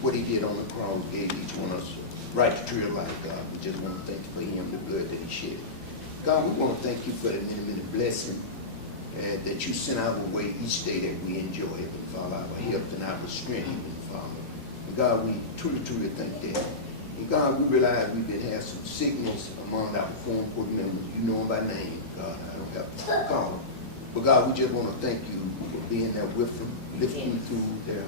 what he did on the cross, gave each one of us right to true life, God. We just want to thank you for him, the blood that he shed. God, we want to thank you for the many, many blessings that you send our way each day that we enjoy, Heavenly Father, our health and our strength, Heavenly Father. And God, we truly, truly thank that. And God, we realize we've been having some sickness among our Quorum Court members. You know them by name, God. I don't have to call them. But God, we just want to thank you for being there with them, lifting them through their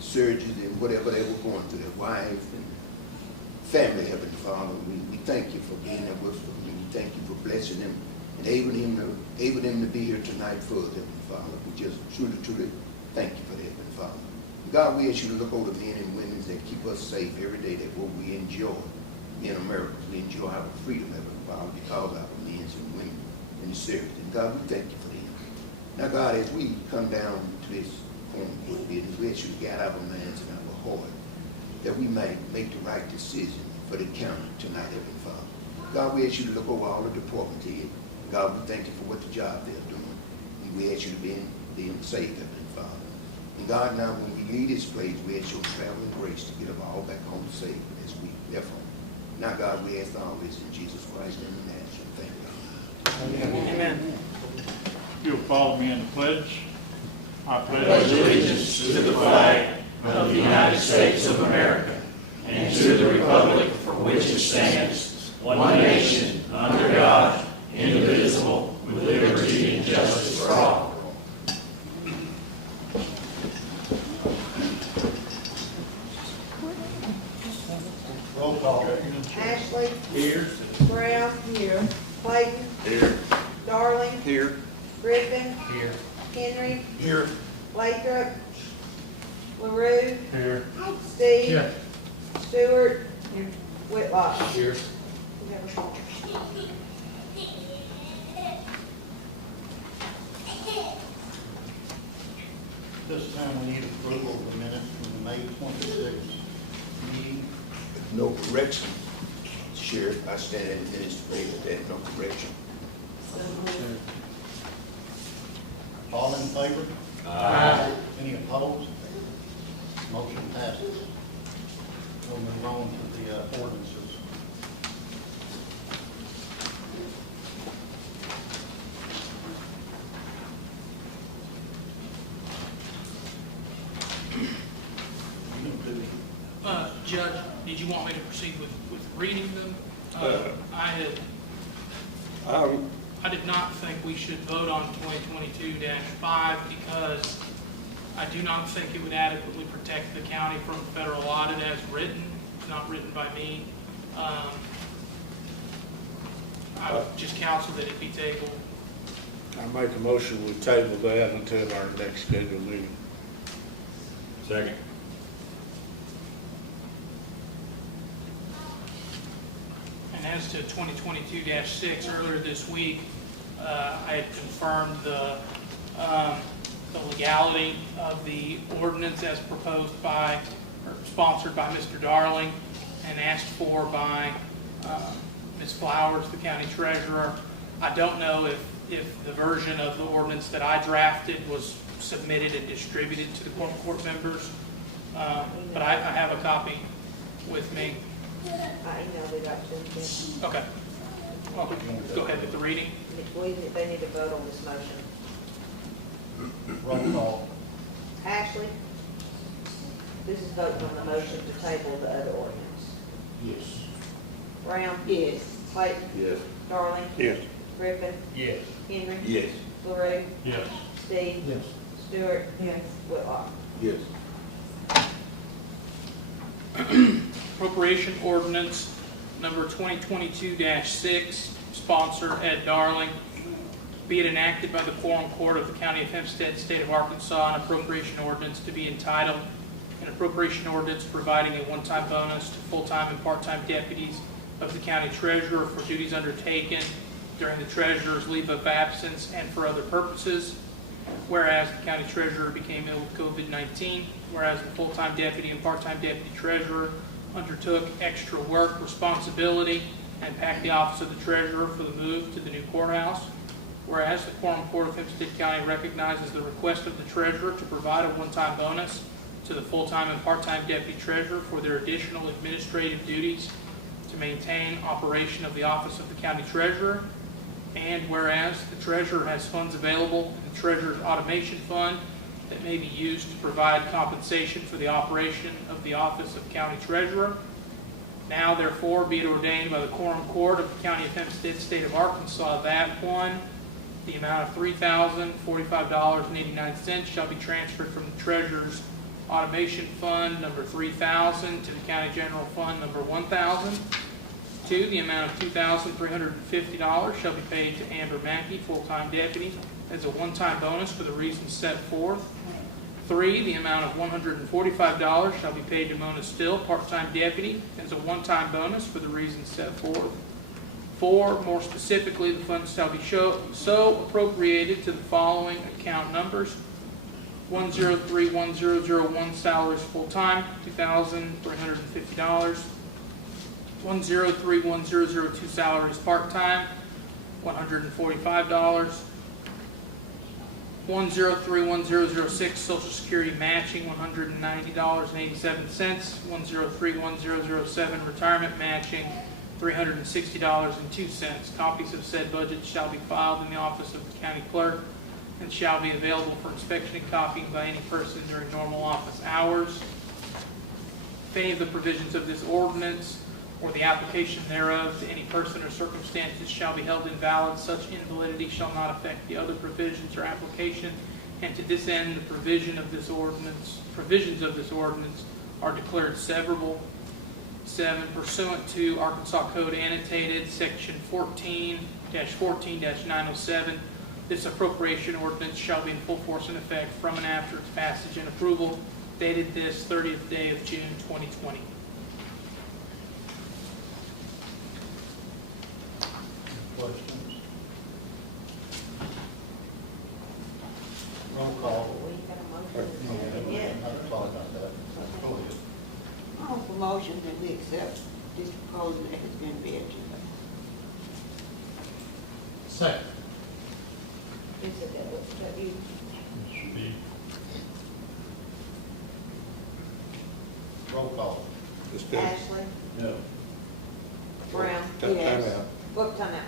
surgeries and whatever they were going through, their wife and family, Heavenly Father. We thank you for being there with them. We thank you for blessing them and able them to be here tonight for us, Heavenly Father. We just truly, truly thank you for that, Heavenly Father. God, we ask you to look over the men and women that keep us safe every day, that what we enjoy in America, we enjoy our freedom, Heavenly Father, because of our men and women in the service. And God, we thank you for them. Now, God, as we come down to this Quorum Court business, we ask you to guide our minds and our heart, that we might make the right decision for the county tonight, Heavenly Father. God, we ask you to look over all the departments here. God, we thank you for what the job they're doing. And we ask you to be them safe, Heavenly Father. And God, now when we leave this place, we ask your traveling grace to get us all back home safe as we left home. Now, God, we ask all this in Jesus Christ's name and ask you. Thank you, God. Amen. You'll follow me in the pledge. I pledge allegiance to the flag of the United States of America and to the republic for which it stands, one nation, under God, indivisible, with liberty and justice for all. Roll call. Ashley. Here. Brown. Here. Clayton. Here. Darling. Here. Griffin. Here. Henry. Here. Lathrop. LaRue. Here. Steve. Here. Stewart. Whitlock. Here. We have a call. This time we need approval of the minutes from the May 26th meeting. No correction. Sheriff, I stand in the minutes today that there's no correction. All in favor? Aye. Any opposed? Motion passes. We'll move on to the ordinances. Judge, did you want me to proceed with reading them? I did not think we should vote on 2022-5 because I do not think it would adequately protect the county from federal audit as written. It's not written by me. I would just counsel that it be tabled. I make a motion we table that until our next scheduled meeting. Second. And as to 2022-6, earlier this week, I had confirmed the legality of the ordinance as proposed by, or sponsored by Mr. Darling and asked for by Ms. Flowers, the county treasurer. I don't know if the version of the ordinance that I drafted was submitted and distributed to the court members, but I have a copy with me. I emailed it out to them. Okay. Well, go ahead with the reading. They need to vote on this motion. Roll call. Ashley. This is voting on the motion to table the other ordinance. Yes. Brown. Yes. Clayton. Yes. Darling. Yes. Griffin. Yes. Henry. Yes. LaRue. Yes. Steve. Yes. Stewart. Yes. Whitlock. Yes. Appropriation ordinance number 2022-6, sponsor Ed Darling. Be it enacted by the Quorum Court of the County of Hempstead, State of Arkansas, an appropriation ordinance to be entitled, an appropriation ordinance providing a one-time bonus to full-time and part-time deputies of the county treasurer for duties undertaken during the treasurer's leave of absence and for other purposes. Whereas the county treasurer became ill with COVID-19, whereas the full-time deputy and part-time deputy treasurer undertook extra work responsibility and packed the office of the treasurer for the move to the new courthouse. Whereas the Quorum Court of Hempstead County recognizes the request of the treasurer to provide a one-time bonus to the full-time and part-time deputy treasurer for their additional administrative duties to maintain operation of the office of the county treasurer. And whereas the treasurer has funds available in the treasurer's automation fund that may be used to provide compensation for the operation of the office of county treasurer. Now therefore be it ordained by the Quorum Court of the County of Hempstead, State of Arkansas, that one, the amount of $3,045.89 shall be transferred from the treasurer's automation fund number 3,000 to the county general fund number 1,000. 2, the amount of $2,350 shall be paid to Amber Mackey, full-time deputy, as a one-time bonus for the reasons set forth. 3, the amount of $145 shall be paid to Mona Still, part-time deputy, as a one-time bonus for the reasons set forth. 4, more specifically, the funds shall be so appropriated to the following account numbers: 1031001 salaries full-time, $2,350. 1031002 salaries part-time, $145. 1031006 Social Security matching, $190.87. 1031007 retirement matching, $360.02. Copies of said budget shall be filed in the office of the county clerk and shall be available for inspection and copying by any person during normal office hours. If any of the provisions of this ordinance or the application thereof to any person or circumstances shall be held invalid, such invalidity shall not affect the other provisions or application, and to this end the provisions of this ordinance are declared severable. 7, pursuant to Arkansas Code Annotated Section 14-14-907, this appropriation ordinance shall be in full force and effect from and after its passage and approval, dated this 30th day of June 2020. Questions? Roll call. We got a motion. Yeah. I thought about that. Go ahead. I offer motion that we accept this proposal that has been read to us. Second. Is it that you? Should be Roll call. Discussion. Ashley? no. Brown? Time Yes. out. What time out?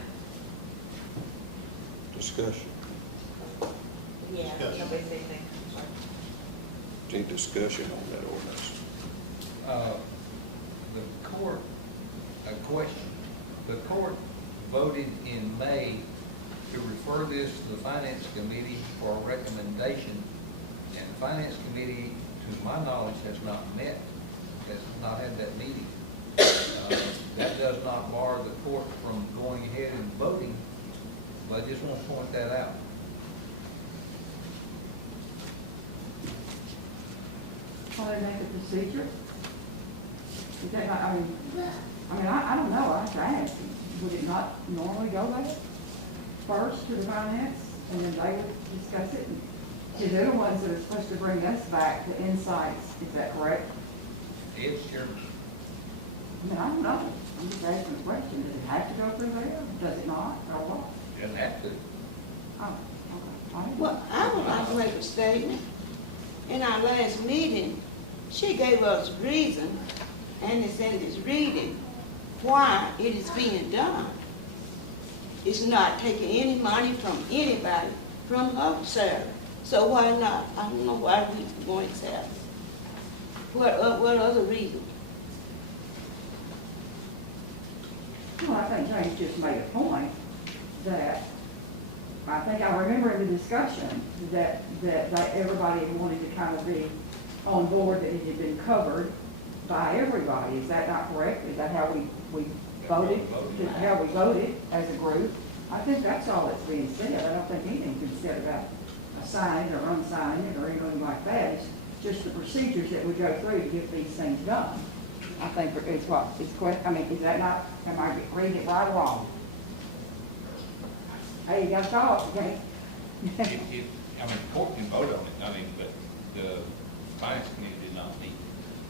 Discussion. Yeah, Discussion. nobody said anything. Sorry. Any discussion on that ordinance? The court, a question, the court voted in May to refer this to the Finance Committee for a recommendation, and the Finance Committee, to my knowledge, has not met, has not had that meeting. That does not bar the court from going ahead and voting, but I just want to point that out. How they make a procedure? Is that not, I don't know, I have to ask, would it not normally go there first to the finance, and then they would discuss it? Because they're the ones that are supposed to bring us back the insights, is that correct? It's your, I don't know, I'm just asking a question, does it have to go through there, does it not, or what? you don't have to. Oh, okay. I didn't- Well, I would like to make a statement. In our last meeting, she gave us reason, and it's in this reading, why it is being done. It's not taking any money from anybody, from her salary. So why not? I don't know why we want salary. What other reason? Well, I think James just made a point that, I think I remember in the discussion that everybody wanted to kind of be on board, that it had been covered by everybody. Is that not correct? Is that how we voted? How we voted as a group? I think that's all that's being said. I don't think anything's been said about assigning or unsigning or anything like that. It's just the procedures that we go through to get these things done. I think it's what, is that not, am I reading it right or wrong? Hey, you gotta talk, okay? The court can vote on it, but the Finance Committee did not meet,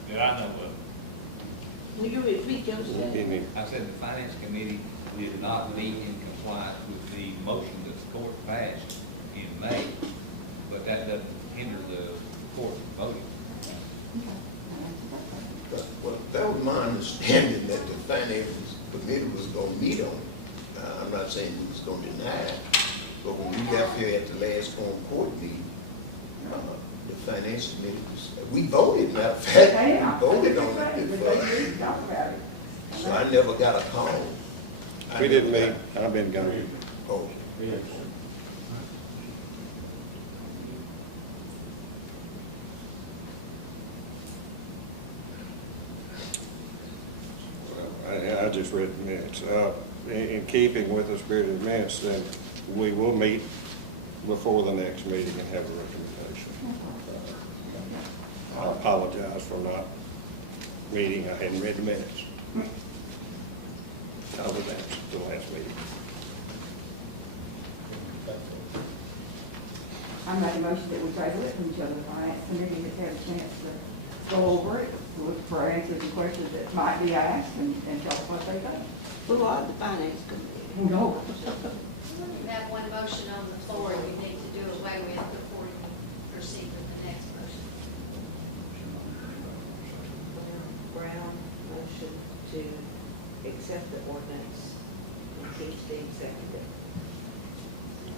that I know of. Will you repeat yourself? I said the Finance Committee did not meet in compliance with the motion that the court passed in May, but that doesn't hinder the court from voting. Well, that was my understanding that the finance committee was gonna meet on it. I'm not saying we was gonna deny it, but when we left here at the last Quorum court meeting, the finance committee was, we voted, matter of fact, we voted on it before. So I never got a call. We didn't meet, I've been gone. Oh, I just read the minutes. In keeping with the spirit of the minutes, then we will meet before the next meeting and have a recommendation. I apologize for not meeting. I hadn't read the minutes. I was absent the last meeting. I made a motion that we table it until the finance committee has had a chance to go over it, look for answers and questions that might be asked, and tell us what they think. Who are the finance committee? Who knows? You have one motion on the floor you need to do away with before you proceed with the next motion. Brown motion to accept the ordinance, and Keith Steve seconded.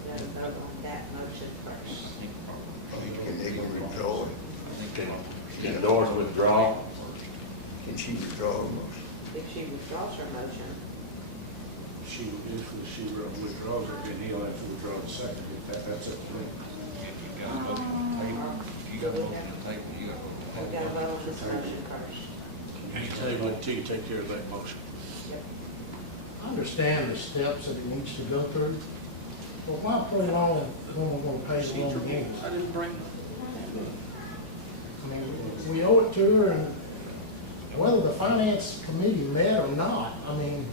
Got to vote on that motion first. can they gonna withdraw it? Endorse withdrawal. Can she withdraw her motion? If she withdraws her motion, If she withdraws it, then he'll have to withdraw the second. That's up to me. You got a vote on the table. You got a vote on the table. You got a vote on we the got to table. vote on this motion first. You table it until you take care of that motion. I understand the steps that it needs to go through, but why put it on when we're gonna pay the loan again? I didn't bring, I mean, we owe it to her, and whether the finance committee met or not, I mean,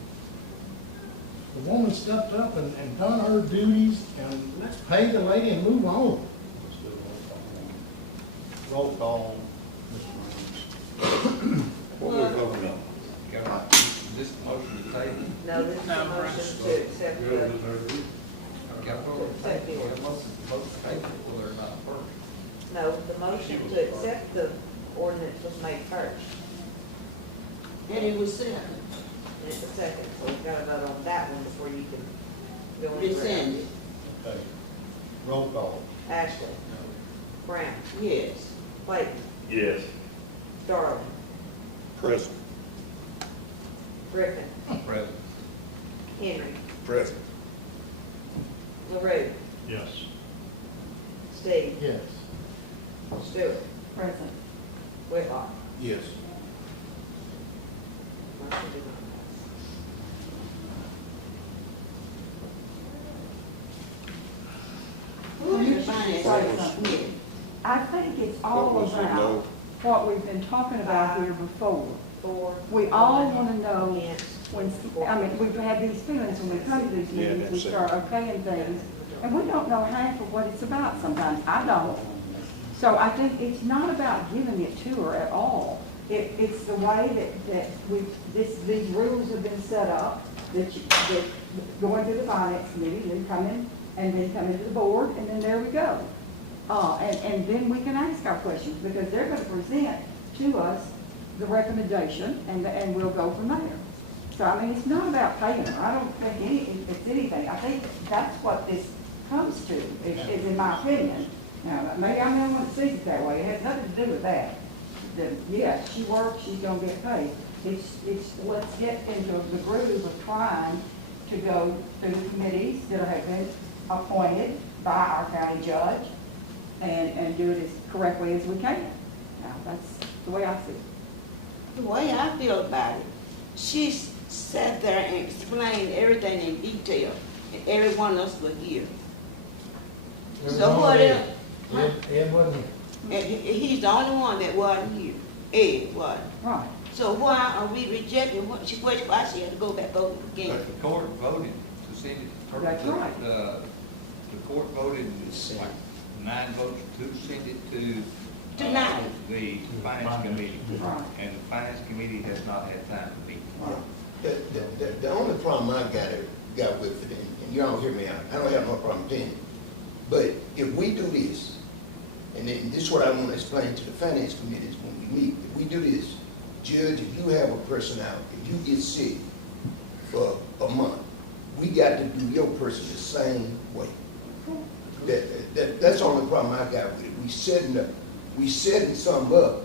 the woman stepped up and done her duties, and let's pay the lady and move on. Roll call, Mr. Reynolds. What we voting on? You got this motion to table. No, this is a No, motion Bruce. to accept the, You got a vote on the table. You got a motion to table, whether or not first. no, the motion to accept the ordinance was made first. And it was second. And it's the second, so we've got to vote on that one before you can go into the rest. Rescind it. Okay. Roll call. Ashley. Brown. Yes. Clayton. Yes. Darling. Present. Griffin. Present. Henry. Present. LaRue. Yes. Steve. Yes. Stewart. Present. Whitlock. Yes. Motion did not Who is the finance committee? I think it's all What was the about no? what we've been talking about here before. pass. 4. We all want to know Against. when, I mean, we've had these feelings when we come to these Yeah, meetings, we that's it. start okaying things, and we don't know half of what it's about sometimes. I don't. So I think it's not about giving it to her at all. It's the way that these rules have been set up, that going to the finance committee, then coming to the board, and then there we go. And then we can ask our questions, because they're gonna present to us the recommendation, and we'll go from there. So, I mean, it's not about paying her. I don't think it's anything. I think that's what this comes to, is in my opinion. Now, maybe I'm the only one that sees it that way. It has nothing to do with that. Yes, she works, she's gonna get paid. It's, let's get into the groove of trying to go through the committees that have been appointed by our county judge and do it as correctly as we can. Now, that's the way I see it. The way I feel about it, she sat there and explained everything in detail, and every one of us were here. So what else? Ed wasn't here. And he's the only one that wasn't here. Ed wasn't. Right. So why are we rejecting what she, why she had to go back over again? But the court voted to send it. That's right. The court voted, like, 9 votes to send it to. Tonight. The finance committee. Right. And the finance committee has not had time to meet. The only problem I got with it, and y'all hear me out, I don't have no problem paying it. But if we do this, And then this is what I want to explain to the finance committee is when we meet. If we do this, Judge, if you have a person out, if you get sick for a month, we got to do your person the same way. That's the only problem I got with it. We setting something up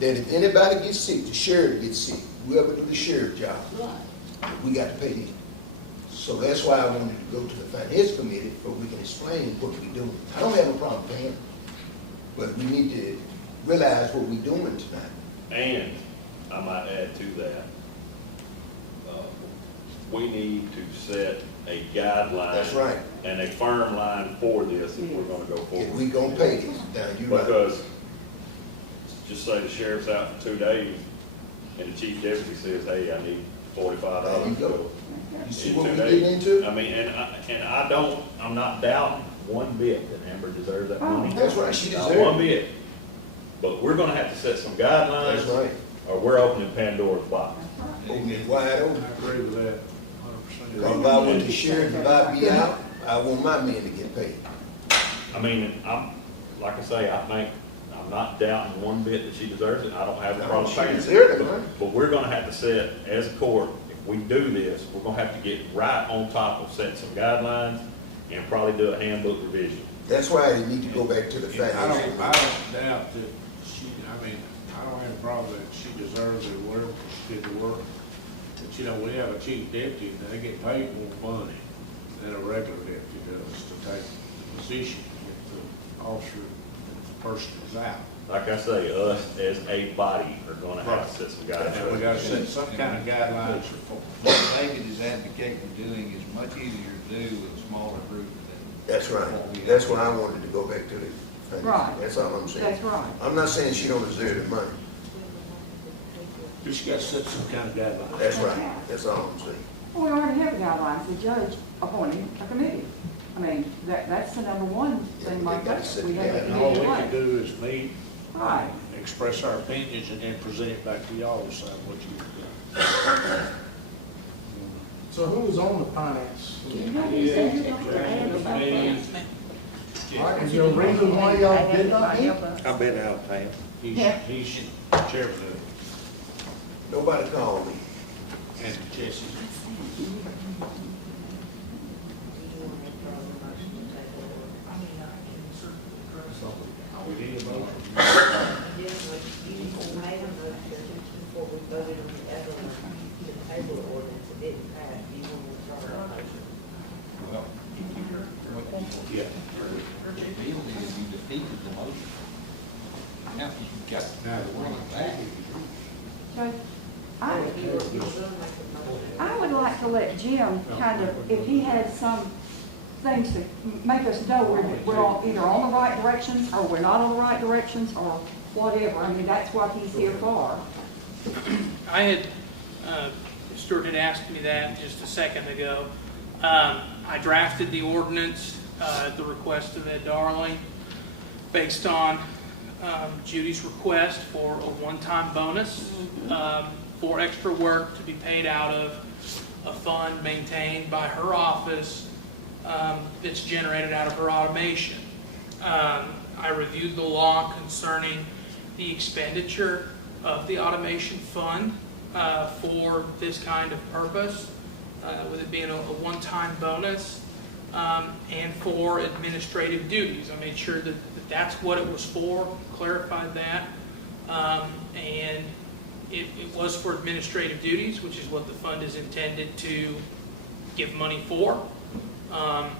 that if anybody gets sick, the sheriff gets sick, whoever do the sheriff job, we got to pay them. So that's why I wanted to go to the finance committee so we can explain what we're doing. I don't have a problem paying, but we need to realize what we're doing tonight. And I might add to that, we need to set a guideline. That's right. And a firm line for this if we're gonna go forward. If we gonna pay this, now you right. Because, just say the sheriff's out for 2 days, and the chief deputy says, hey, I need $45. There you go. You see what we days. getting into? I mean, I'm not doubting one bit that Amber deserves that money. That's right, she Not deserves it. one bit. But we're gonna have to set some guidelines. That's right. Or we're opening Pandora's box. Open it wide open. I agree with that 100%. Because if I want the sheriff, if I be out, I want my men to get paid. I mean, like I say, I think, I'm not doubting one bit that she deserves it. I don't have a problem She paying deserves it, it. man. But we're gonna have to set, as a court, if we do this, we're gonna have to get right on top of setting some guidelines and probably do a handbook revision. That's why they need to go back to the I finance. don't doubt that she, I don't have a problem that she deserves the work, she did the work. But, we have a chief deputy, and they get paid more money than a regular deputy does to take the position if the officer, if the person is out. Like I say, us as a body are gonna have to set some And we gotta guidelines. set some kind of guidelines for. What David is advocating doing is much easier to do with a smaller group than. That's right. That's why I wanted to go back to the finance. Right. That's all I'm saying. That's right. I'm not saying she don't deserve the money. Just gotta set some kind of guidelines. That's right. That's all I'm saying. Well, we already have guidelines, the judge appointing a committee. I mean, that's the number one thing like They gotta that. sit We have a together. And all we committee can right. do is meet, Right. express our opinions, and then present it back to y'all, decide what you. So who was on the finance? Do you have anything you'd like to add about that? All right, is there a reason why y'all did not meet? I've been out of town. He's chairman of it, Nobody called me. and Jesse. We need a motion. Yes, you made a motion before we voted on the other one, to table the ordinance, it didn't pass, you want to withdraw that motion? Well, Yeah. the deal is you defeated the motion. Now you've got Now, to bring it back. Judge, You were going to make a motion. I would like to let Jim kind of, if he has some things to make us know we're either on the right directions or we're not on the right directions or whatever. I mean, that's what he's here for. I had, Stuart had asked me that just a second ago. I drafted the ordinance at the request of Ed Darling based on Judy's request for a one-time bonus for extra work to be paid out of a fund maintained by her office that's generated out of her automation. I reviewed the law concerning the expenditure of the automation fund for this kind of purpose, with it being a one-time bonus, and for administrative duties. I made sure that that's what it was for, clarified that, and it was for administrative duties, which is what the fund is intended to give money for. And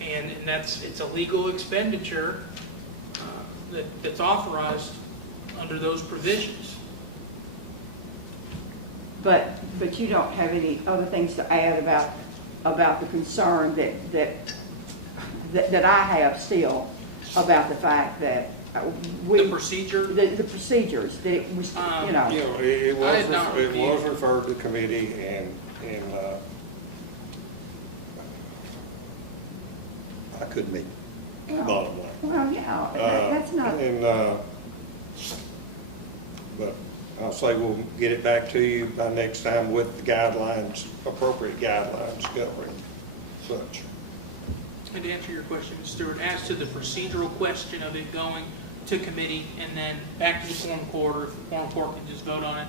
it's a legal expenditure that's authorized under those provisions. But you don't have any other things to add about the concern that I have still about the fact that The procedure? the procedures, that it was, you know. It I had not reviewed. was referred to committee and I couldn't meet, bottom line. Well, yeah, that's not. But I'll say we'll get it back to you by next time with the guidelines, appropriate guidelines governing such. And to answer your question, Stuart, as to the procedural question of it going to committee and then back to the quorum court, or if the quorum court can just vote on it.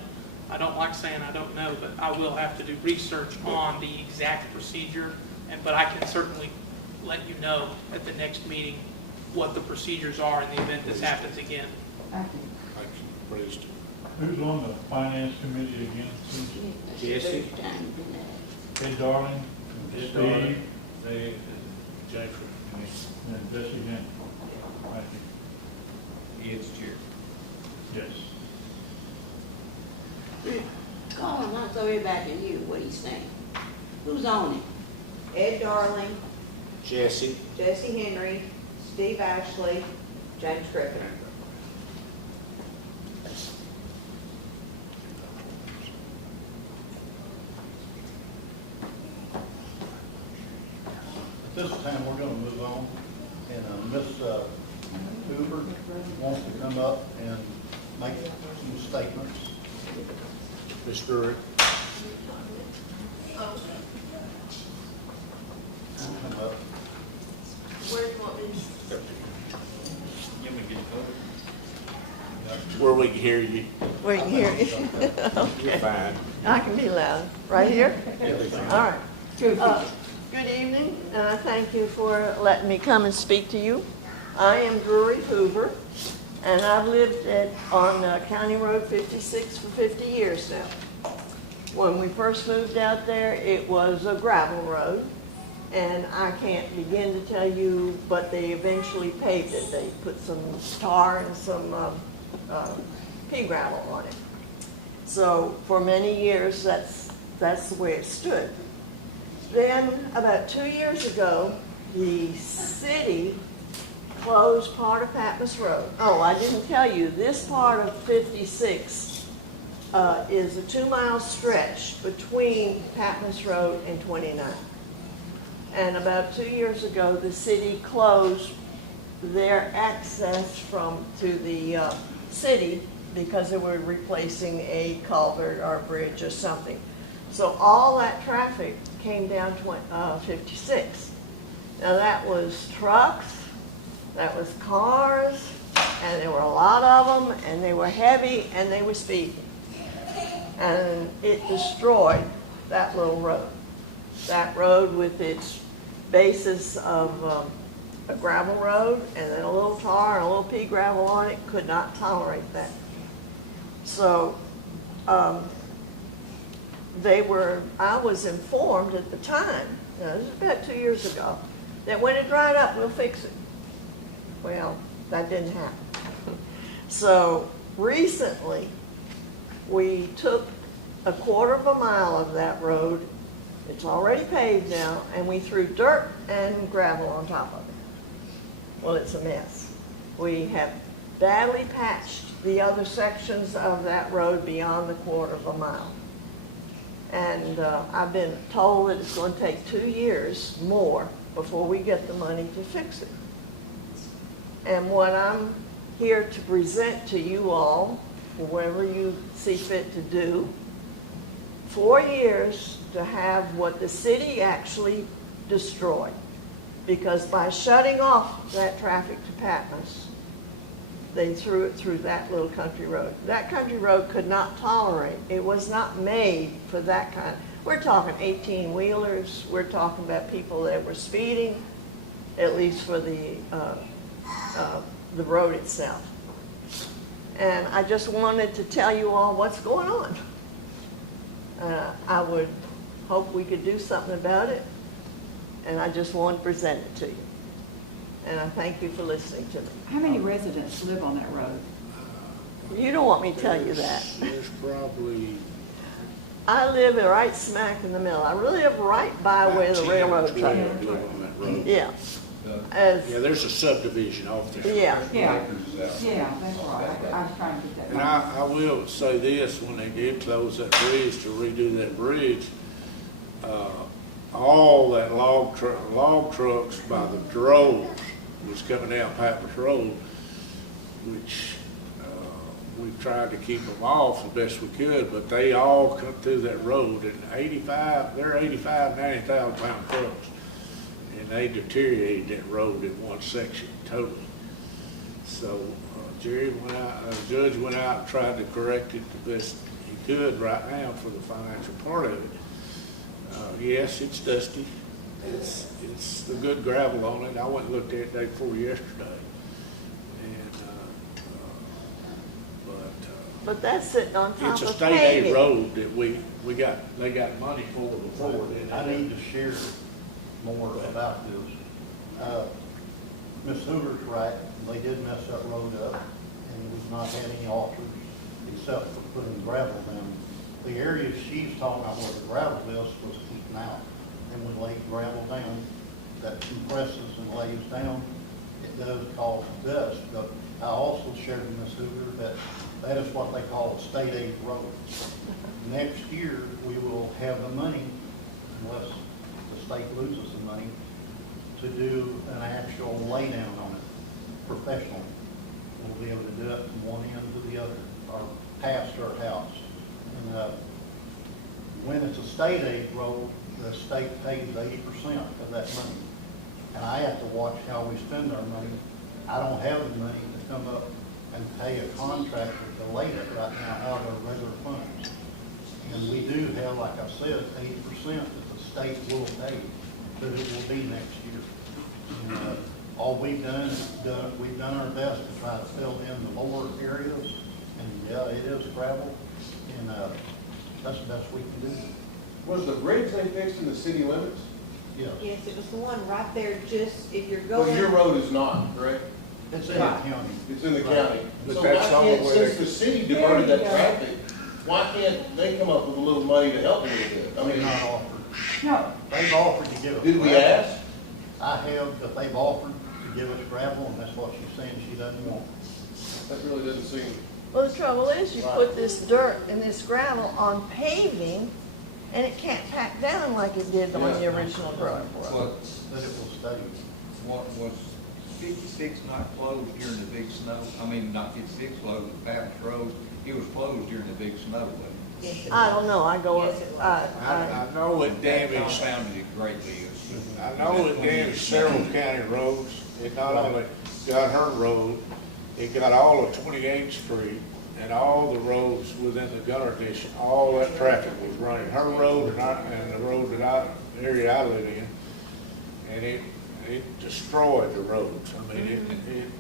I don't like saying I don't know, but I will have to do research on the exact procedure, but I can certainly let you know at the next meeting what the procedures are in the event this happens again. Thank you, please. Who's on the finance committee again? Jesse. Ed Darling, Steve, Steve, and James. and Jesse Henry. Thank you. Ed's chair. Yes. Colin, I'll throw it back to you, what he's saying. Who's on it? Ed Darling, Jesse. Jesse Henry, Steve Ashley, James Griffin. At this time, we're gonna move on, and Ms. Hoover wants to come up and make some statements. Ms. Drury. Come up. Where do you want me Where we can hear you. We can hear you. You're fine. I can be loud. Right here? All right. Good. Good evening, and I thank you for letting me come and speak to you. I am Drury Hoover, and I've lived on County Road 56 for 50 years now. When we first moved out there, it was a gravel road, and I can't begin to tell you, but they eventually paved it. They put some tar and some pea gravel on it. So for many years, that's the way it stood. Then, about 2 years ago, the city closed part of Patmos Road. Oh, I didn't tell you, this part of 56 is a 2-mile stretch between Patmos Road and 29. And about 2 years ago, the city closed their access to the city because they were replacing a culvert or a bridge or something. So all that traffic came down 56. Now that was trucks, that was cars, and there were a lot of them, and they were heavy, and they were speeding. And it destroyed that little road. That road with its basis of a gravel road, and then a little tar and a little pea gravel on it, could not tolerate that. So I was informed at the time, this was about 2 years ago, that when it dried up, we'll fix it. Well, that didn't happen. So recently, we took a 1/4 mile of that road, it's already paved now, and we threw dirt and gravel on top of it. Well, it's a mess. We have badly patched the other sections of that road beyond the 1/4 mile. And I've been told that it's going to take 2 years more before we get the money to fix it. And what I'm here to present to you all, whatever you see fit to do, 4 years to have what the city actually destroyed. Because by shutting off that traffic to Patmos, they threw it through that little country road. That country road could not tolerate, it was not made for that kind. We're talking 18-wheelers, we're talking about people that were speeding, at least for the road itself. And I just wanted to tell you all what's going on. I would hope we could do something about it, and I just wanted to present it to you. And I thank you for listening to me. How many residents live on that road? You don't want me to tell you that. There's probably I live right smack in the middle. I live right by where the railroad track is. 12 live on that road. Yeah. Yeah, there's a subdivision off there. Yeah. Yeah, yeah, that's right. I was trying to get that And right. I will say this, when they did close that bridge, to redo that bridge, all that log trucks by the droves was coming down Patmos Road, which we've tried to keep them off the best we could, but they all come through that road, and they're 85, 90,000 pound trucks, and they deteriorated that road in one section totally. So Jerry went out, a judge went out and tried to correct it the best he could right now for the financial part of it. Yes, it's dusty. It's the good gravel on it. I went and looked at it day before yesterday. And, But that's sitting on top it's a of state aid paving. road that they got money for before. I need to share more about this. Ms. Hoover's right, they did mess that road up, and we've not had any alters except for putting gravel down. The area she's talking about where the gravel is was keeping out, and we laid gravel down that compresses and lays down. It does cause dust, but I also shared with Ms. Hoover that that is what they call a state aid road. Next year, we will have the money, unless the state loses the money, to do an actual laydown on it, professional. We'll be able to do it from one end to the other, or past our house. And when it's a state aid road, the state pays 80% of that money. And I have to watch how we spend our money. I don't have the money to come up and pay a contractor to lay it right now out of our regular funds. And we do have, like I said, 80% that the state will pay, but it will be next year. And, all we've done is we've done our best to try to fill in the lower areas, and yeah, it is gravel, and that's the best we can do. Was the bridge they fixed in the city limits? Yes. Yes, it was the one right there, just if you're Well, going. your road is not, correct? It's in the county. It's in the county. But So that's why not can't, where since they- the city diverted that traffic, why can't they come up with a little money to help a little bit? I They've mean, not offered. No, They've offered to give us. did we gravel. ask? I have, but they've offered to give us gravel, and that's what she's saying she doesn't want. That really doesn't seem, Well, the trouble is, you put this dirt and this gravel on paving, and it can't pack down like it did on the original road. What, That it will stay. what was 56 not closed during the big snow? I mean, not 56 closed, Pappas Road, it was closed during the big snow, wasn't it? Yes, it I was. don't know, I go, Yes, it was. I know it damaged, Confounded it greatly. I know it damaged several county roads. It not only got her road, it got all of 28th Street and all the roads within the gunner district. All that traffic was running her road and the road area I live in. And it destroyed the roads. I mean,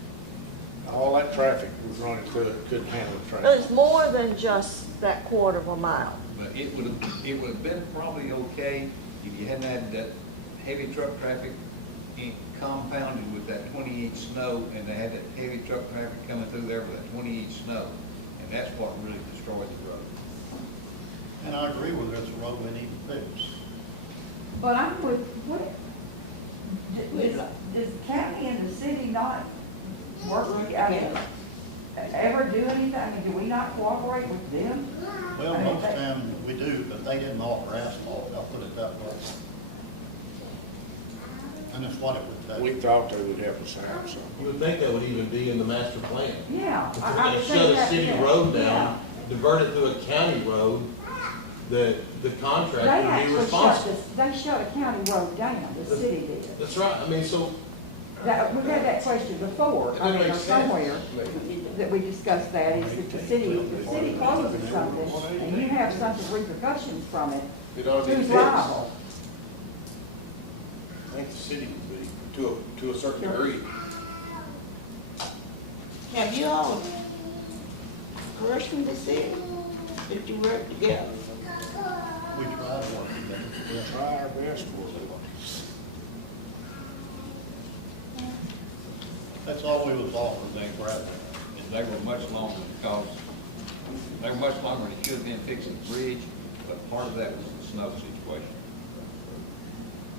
all that traffic was running through it, couldn't handle the But traffic. it's more than just that quarter of a mile. But it would have been probably okay if you hadn't had that heavy truck traffic compounded with that 20-inch snow, and they had that heavy truck traffic coming through there with that 20-inch snow. And that's what really destroyed the road. And I agree with her, it's a road we need to fix. but I'm with, what, does the county and the city not work together? Ever do anything? I mean, do we not cooperate with them? Well, I mean, most they- times we do, but they didn't offer asphalt, I'll put it that way. And that's what it would take. We thought they would help us out, so. You would think that would even be in the master plan. Yeah. If I we're gonna would shut think a that, city yeah. road Yeah. down, divert it to a county road, that the They contractor would be actually responsible. they shut a county road down, the city did. That's right, I mean, so, We've had that question before, It I mean, makes or sense. somewhere, that we discussed that, is if the city closes something, and you have something repercussions from it, it ought to be who's fixed. liable? I think the city would be, to a certain degree. Have you all questioned the city that you work together? We try to work together. We'll try our best for it. That's all we was offered, they gravel. And they were much longer because, they were much longer than it should have been fixing the bridge, but part of that was the snow situation.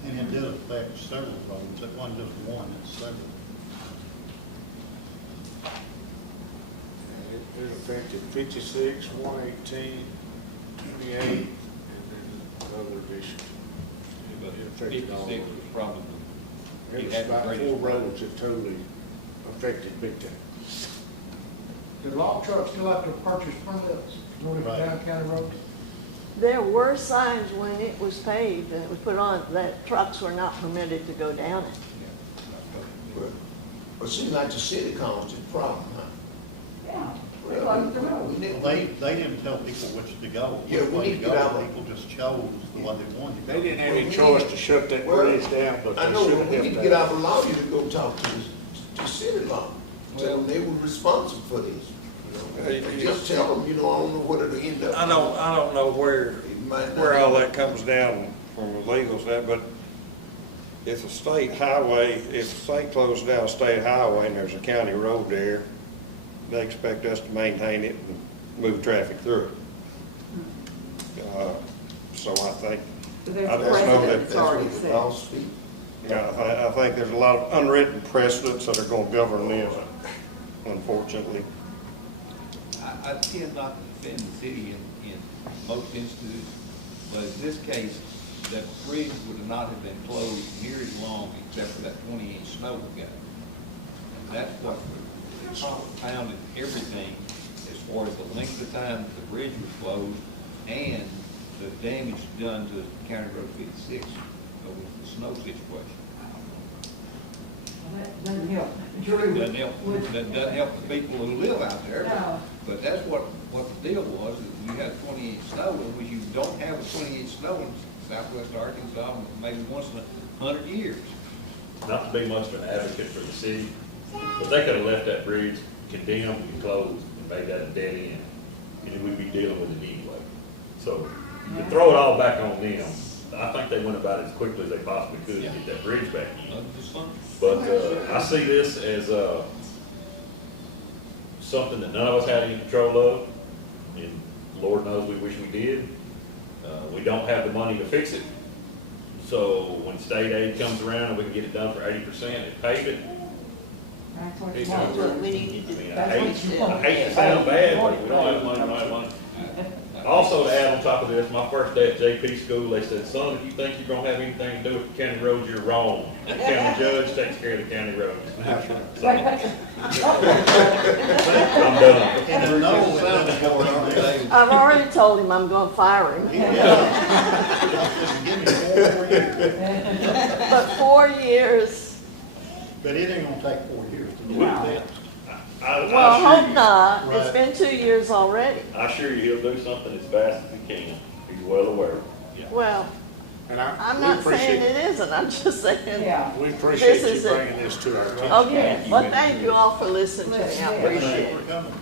And it did affect several roads, it wasn't just one, it's several. It affected 56, 118, 28, and then the other district. But It affected all of 56 was it. probably the, It it was had the about greatest. 4 roads that totally affected big time. Do log trucks still have to purchase permits in order to Right. go down county roads? There were signs when it was paved and it was put on that trucks were not permitted to go down it. But it seems like the city caused the problem, huh? They closed the road. They didn't tell people which to go. Yeah, Which we way need to get out. People just chose the one they wanted. They didn't have any choice to shut that bridge down, but I they know, should but have we need helped to get out. our lawyer to go talk to city law. Tell them they were responsible for this. Just tell them, I don't know what it'll end up. I don't know where It might not where all be- that comes down from the legal stuff, but if a state highway, if the state closes down a state highway and there's a county road there, they expect us to maintain it and move traffic through it. So I think, So there's I a just know precedent that that's That's already what the set. law speaks. I think there's a lot of unwritten precedents that are gonna govern this, unfortunately. I tend not to defend the city in most instances, but in this case, that bridge would not have been closed near as long except for that 20-inch snow we got. And that's what compounded everything as far as the length of time that the bridge was closed and the damage done to County Road 56 with the snow situation. Well, that doesn't help. Drew. That doesn't help the people who live out there, No. but that's what the deal was, is you had 20-inch snow, and when you don't have a 20-inch snow in southwest Arkansas, maybe once in 100 years. Not to be much of an advocate for the city, but they could have left that bridge condemned and closed and made that a dead end, and then we'd be dealing with it anyway. So to throw it all back on them, I think they went about it as quickly as they possibly could to get that bridge back. But I see this as something that none of us had any control of, and Lord knows we wish we did. We don't have the money to fix it. So when state aid comes around and we can get it done for 80% and pave it, That's what it's you want. That's what we need to do. I hate to sound bad, but we don't have money, we don't have money. Also, to add on top of this, my first day at JP school, they said, son, if you think you're gonna have anything to do with the county roads, you're wrong. The county judge takes care of the county roads. So, I'm done. And there's no sound for it. I've already told him I'm gonna fire him. Give me 4 more years. But 4 years, But it ain't gonna take 4 years to do No. that. well, I hope I not. Right. It's been 2 years already. assure you, he'll do something as fast as he can. He's well aware. Well, And I'm we not saying appreciate- it isn't, I'm just saying. Yeah. We appreciate This you is it. bringing this to our attention. Okay, well, thank you all for listening to me, I Yeah. appreciate it. We're coming.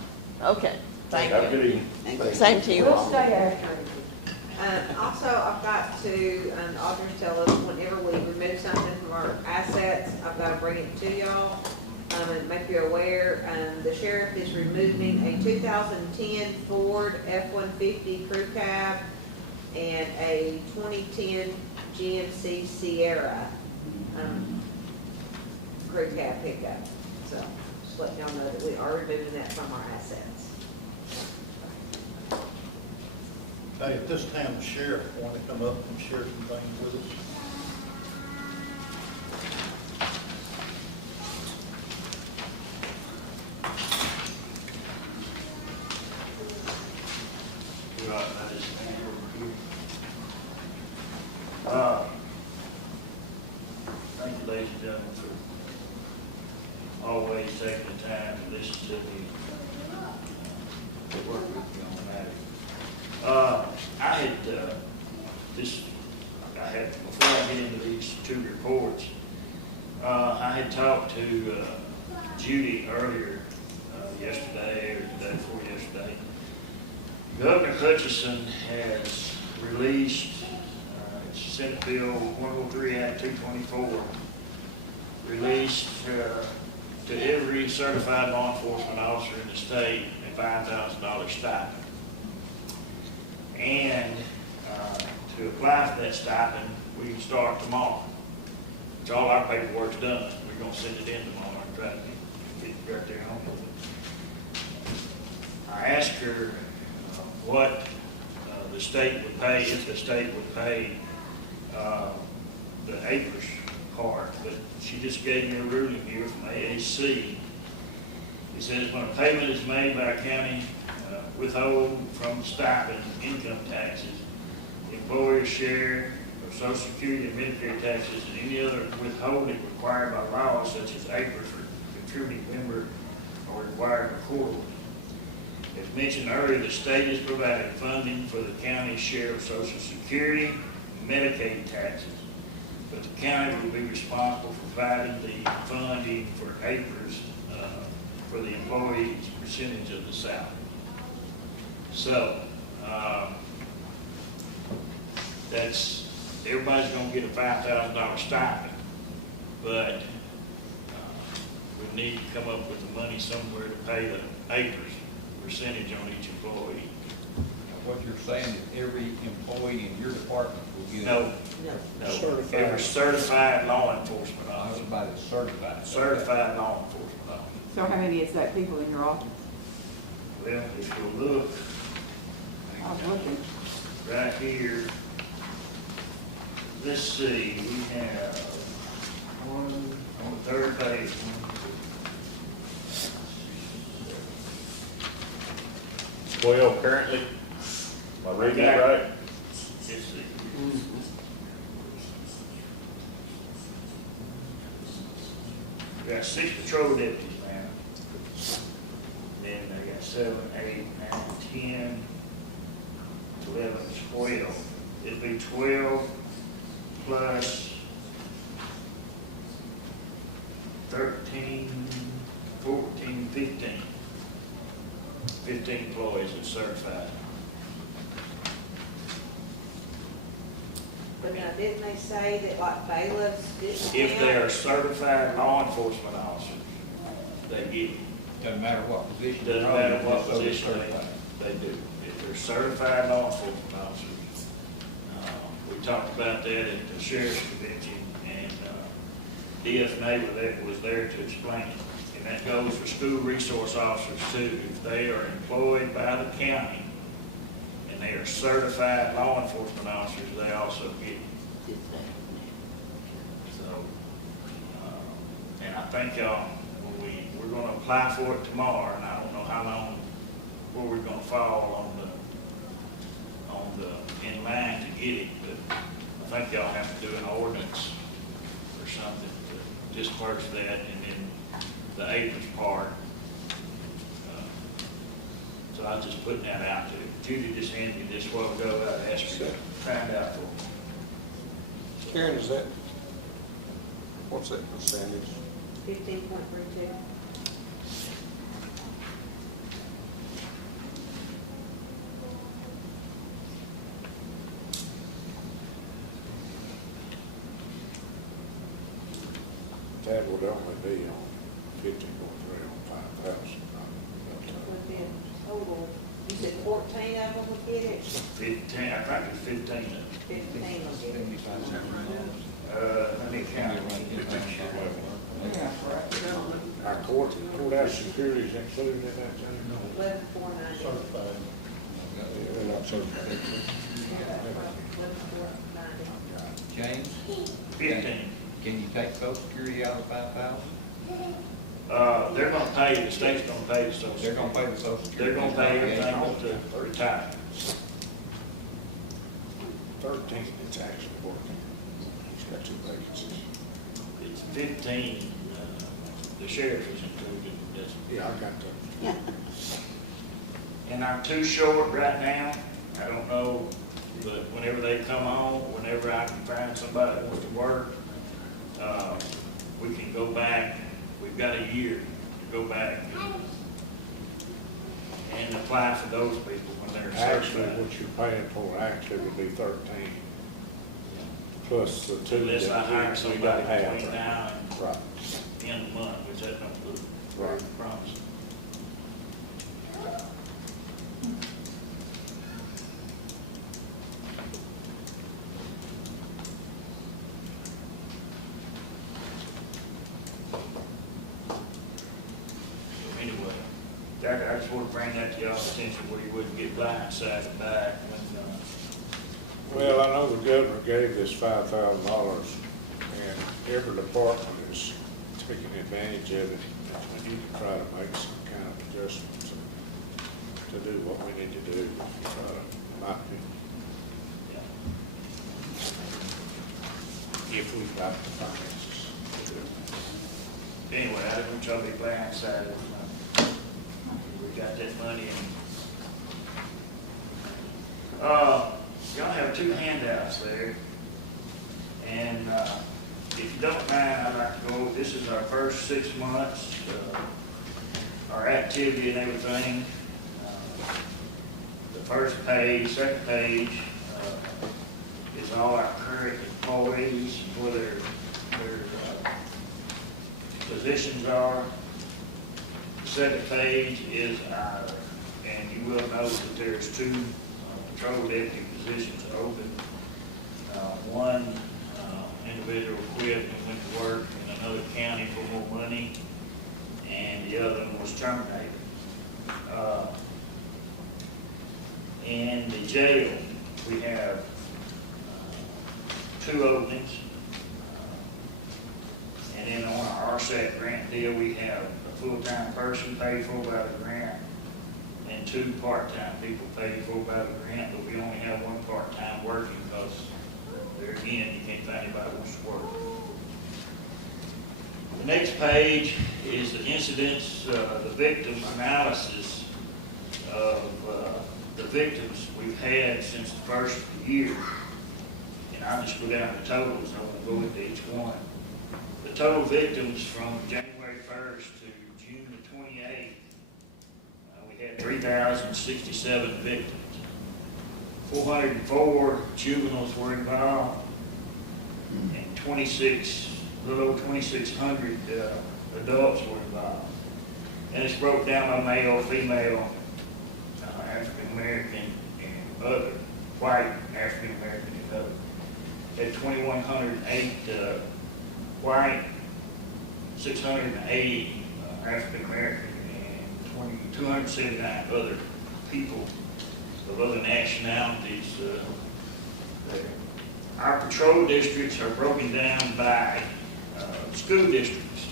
Okay, thank Have a you. good evening. Same to you We'll all. stay after it. Also, I've got to, the auditors tell us whenever we remove something from our assets, I've got to bring it to y'all, and make you aware. The sheriff is removing a 2010 Ford F-150 crew cab and a 2010 GMC Sierra, crew cab pickup. So, just let y'all know that we are removing that from our assets. Hey, at this time, the sheriff want to come up and share some things with us. Right, I just hang over here. Thank you, ladies and gentlemen, for always taking the time to listen to me, to work with me on the matter. Before I get into these two reports, I had talked to Judy earlier, yesterday, or the day before yesterday. Governor Hutchison has released, Senate Bill 103 Act 224, released to every certified law enforcement officer in the state a $5,000 stipend. And to apply for that stipend, we can start tomorrow. Which all our paperwork's done. We're gonna send it in tomorrow and try to get it right there on. I asked her what the state would pay, if the state would pay the acres part, but she just gave me a ruling here from AAC. It says when a payment is made by a county withhold from the stipend income taxes, the employer's share of Social Security and Medicare taxes, and any other withholding required by law, such as acres for contributing member, are required accordingly. As mentioned earlier, the state is providing funding for the county's share of Social Security, Medicaid taxes, but the county will be responsible for providing the funding for APRS for the employees' percentage of the salary. So, that's, everybody's gonna get a $5,000 stipend, but we need to come up with the money somewhere to pay the APRS percentage on each employee. What you're saying is every employee in your department will get. No, every certified law enforcement officer. Everybody's certified. Certified law enforcement officer. So how many is that people in your office? Well, if you look I was looking. right here, let's see, we have one on the third page. 12 currently. Am I reading that right? Let's see. We got 6 patrol deputies now. Then they got 7, 8, 9, 10, 11, 12. It'd be 12 plus 13, 14, 15. 15 employees are certified. But now, didn't they say that like bailiffs didn't If they count? are certified law enforcement officers, they get it. Doesn't matter what position. Doesn't they're on, matter what they're position certified. they do. If they're certified law enforcement officers, we talked about that at the sheriff's convention, and DFNA was there to explain it. And that goes for school resource officers too. If they are employed by the county and they are certified law enforcement officers, they also get it. So, and I think y'all, we're gonna apply for it tomorrow, and I don't know how long, where we're gonna fall in line to get it, but I think y'all have to do an ordinance or something to disperse that, and then the APRS part. So I was just putting that out to you. Judy just handed me this a while ago, I asked her to find out for me. Karen, is that, what's that percentage? 15.32. That would only be on 15.3 on 5,000. Would be a total, you said 14 of them would get it? 15, I think it's 15. 15 will get it. Let me count. Our courthouse security is included in that thing? 11,490. Certified. Yeah, they're not certified. 11,490. James? 15. Can you take Social Security out of 5,000? They're gonna pay, the state's gonna pay the social. They're gonna pay the Social Security. They're gonna pay everything but the retirement. 13, it's actually working. It's got 2 vacancies. It's 15, the sheriff is included. That's- Yeah, I got that. And our 2 short right now, I don't know, but whenever they come on, whenever I can find somebody that wants to work, we can go back, we've got a year to go back and apply for those people when they're Actually, certified. what you're paying for actually would be 13. Plus the 2 Unless I hire that we somebody don't have. between now and Right. the end of the month, which that don't look very promising. Anyway, I just want to bring that to y'all's attention where you wouldn't get blindsided back when, Well, I know the governor gave this $5,000, and every department is taking advantage of it. We need to try to make some kind of adjustments to do what we need to do, in my opinion. If we've got the finances to do it. anyway, I don't want y'all to be blindsided. We got that money and have two handouts there. And if you don't mind, I'd like to go, this is our first 6 months, our activity and everything. The first page, second page is all our current employees, where their positions are. The second page is our, and you will note that there's two patrol deputy positions open. One individual quit and went to work in another county for more money, and the other one was terminated. In the jail, we have two openings. And then on our RSAT grant deal, we have a full-time person paid for by the grant and two part-time people paid for by the grant, but we only have one part-time working because there again, you can't find anybody who wants to work. The next page is the incidents, the victim analysis of the victims we've had since the first of the year. And I'll just go down the totals, I won't go into each one. The total victims from January 1st to June the 28th, we had 3,067 victims. 404 juveniles were involved, and a little over 2,600 adults were involved. And it's broke down by male, female, African American, and other, white, African American, and other. Had 2,108 white, 680 African American, and 279 other people of other nationalities there. Our patrol districts are broken down by school districts,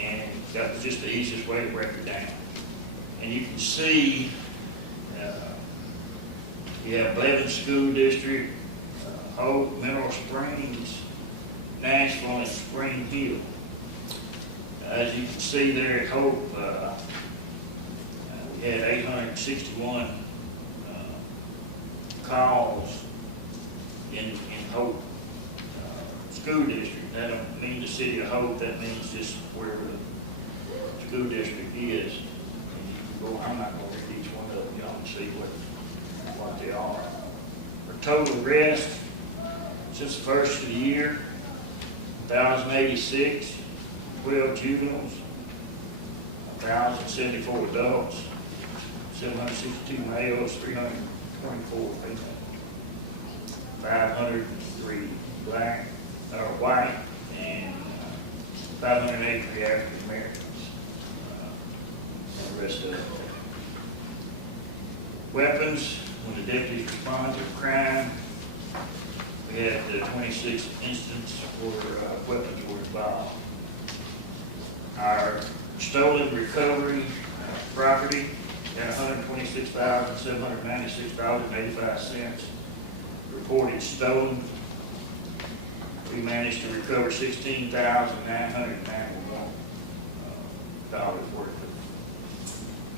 and that was just the easiest way to break it down. And you can see you have Leaven School District, Hope, Mineral Springs, Nashville, and Spring Hill. As you can see there at Hope, we had 861 calls in Hope School District. That don't mean the city of Hope, that means just where the school district is. And you can go, I'm not going to read each one of them, y'all can see what they are. Our total arrest since the first of the year, 1,086, 12 juveniles, 1,074 adults, 762 males, 324 females, 503 black or white, and 583 African Americans, and the rest of it. Weapons, when the deputies respond to a crime, we had 26 incidents where weapons were involved. Our stolen recovery property at $126,796.85 reported stolen. We managed to recover $16,991 worth of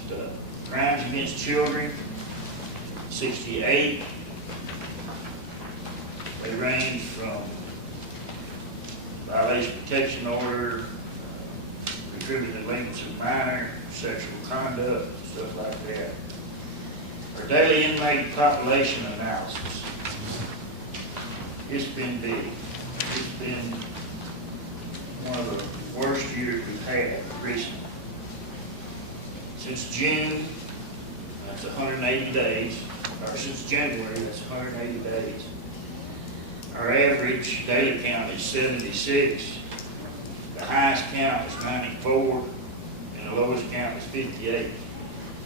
stuff. Crimes against children, 68. They range from violation of protection order, retributive delinquency of minor, sexual conduct, stuff like that. Our daily inmate population analysis. It's been big. It's been one of the worst years we've had recently. Since June, that's 180 days, or since January, that's 180 days. Our average daily count is 76. The highest count is 94, and the lowest count is 58. I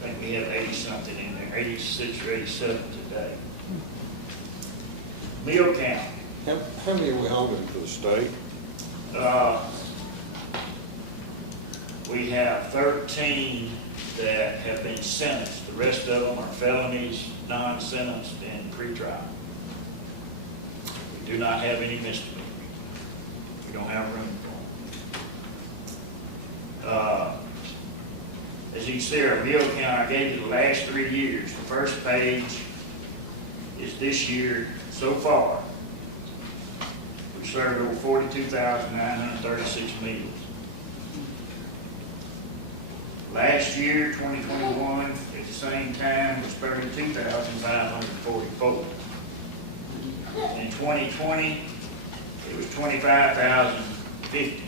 think we have 80-something in there, 86 or 87 today. Meal count. How many are we holding for the state? We have 13 that have been sentenced. The rest of them are felonies, non-sentenced, and pretrial. We do not have any misdemeanors. We don't have room for them. As you can see, our meal count, I gave you the last 3 years. The first page is this year, so far, we've served over 42,936 meals. Last year, 2021, at the same time, was 32,544. In 2020, it was 25,050.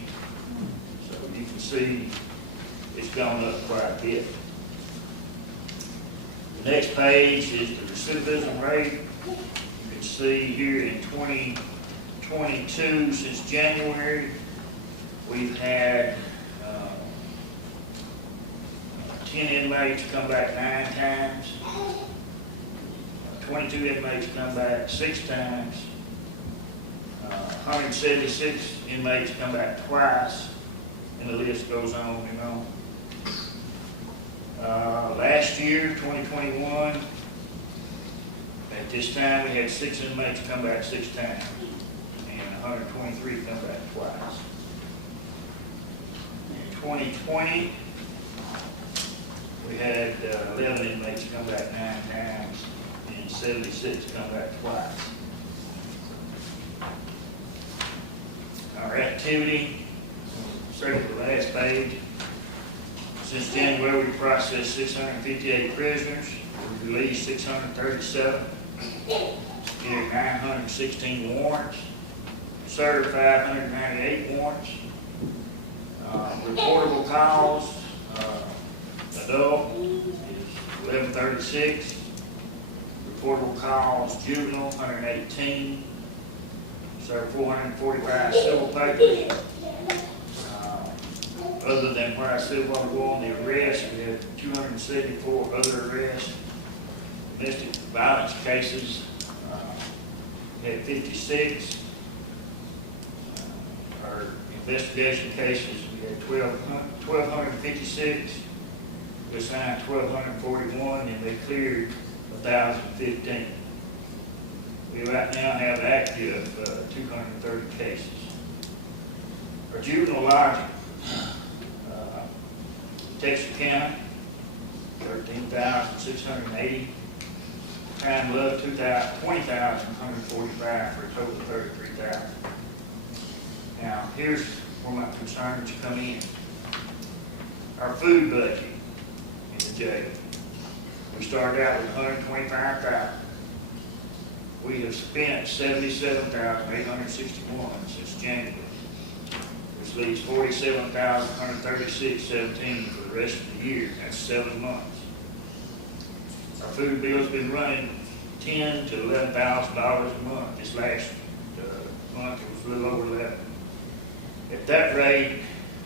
So you can see it's gone up quite a bit. The next page is the recidivism rate. You can see here in 2022, since January, we've had 10 inmates come back 9 times, 22 inmates come back 6 times, 176 inmates come back twice, and the list goes on and on. Last year, 2021, at this time we had 6 inmates come back 6 times, and 123 come back twice. In 2020, we had 11 inmates come back 9 times and 76 come back twice. Our activity, starting at the last page, since January we processed 658 prisoners, we released 637, issued 916 warrants, served 598 warrants, reportable calls, adult is 1136. Reportable calls, juvenile, 118. Served 445 civil papers. Other than where I said while we were on the arrest, we had 274 other arrests. Domestic violence cases, we had 56. Our investigation cases, we had 1,256. We assigned 1,241 and they cleared 1,015. We right now have active 230 cases. Our juvenile lodging, Texas County, 13,680. Crime Love, 20,145 for a total of 33,000. Now, here's where my concerns come in. Our food budget in the jail. We started out with 125,000. We have spent 77,861 since January, which leaves 47,136.17 for the rest of the year. That's 7 months. Our food bill's been running $10,000 to $11,000 a month. This last month it was a little over 11. At that rate,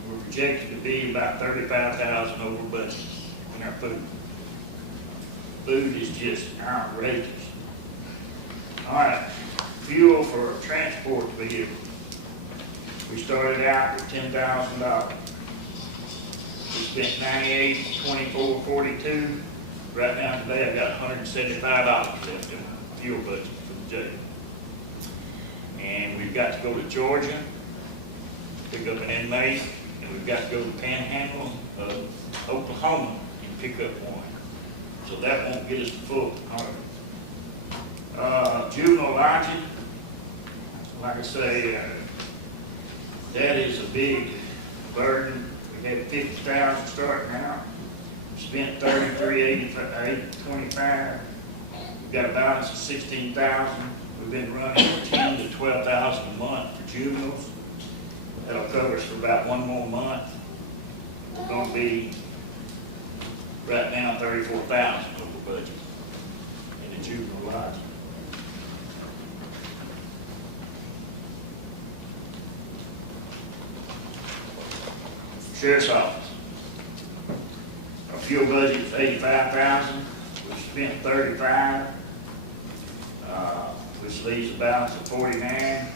we're projected to be about 35,000 over budget in our food. Food is just outrageous. All right, fuel for a transport vehicle. We started out with $10,000. We spent $98, $24, $42. Right now today I've got $175 left in my fuel budget for the jail. And we've got to go to Georgia, pick up an inmate, and we've got to go to the Panhandle of Oklahoma and pick up one. So that won't get us to full. Juvenile lodging, like I say, that is a big burden. We had 50,000 starting out. Spent 33,825. We've got a balance of 16,000. We've been running 10,000 to 12,000 a month for juveniles. That'll cover us for about 1 more month. We're going to be right now 34,000 over budget in the juvenile lodging. Sheriff's Office. Our fuel budget is 85,000. We've spent 35, which leaves a balance of 49.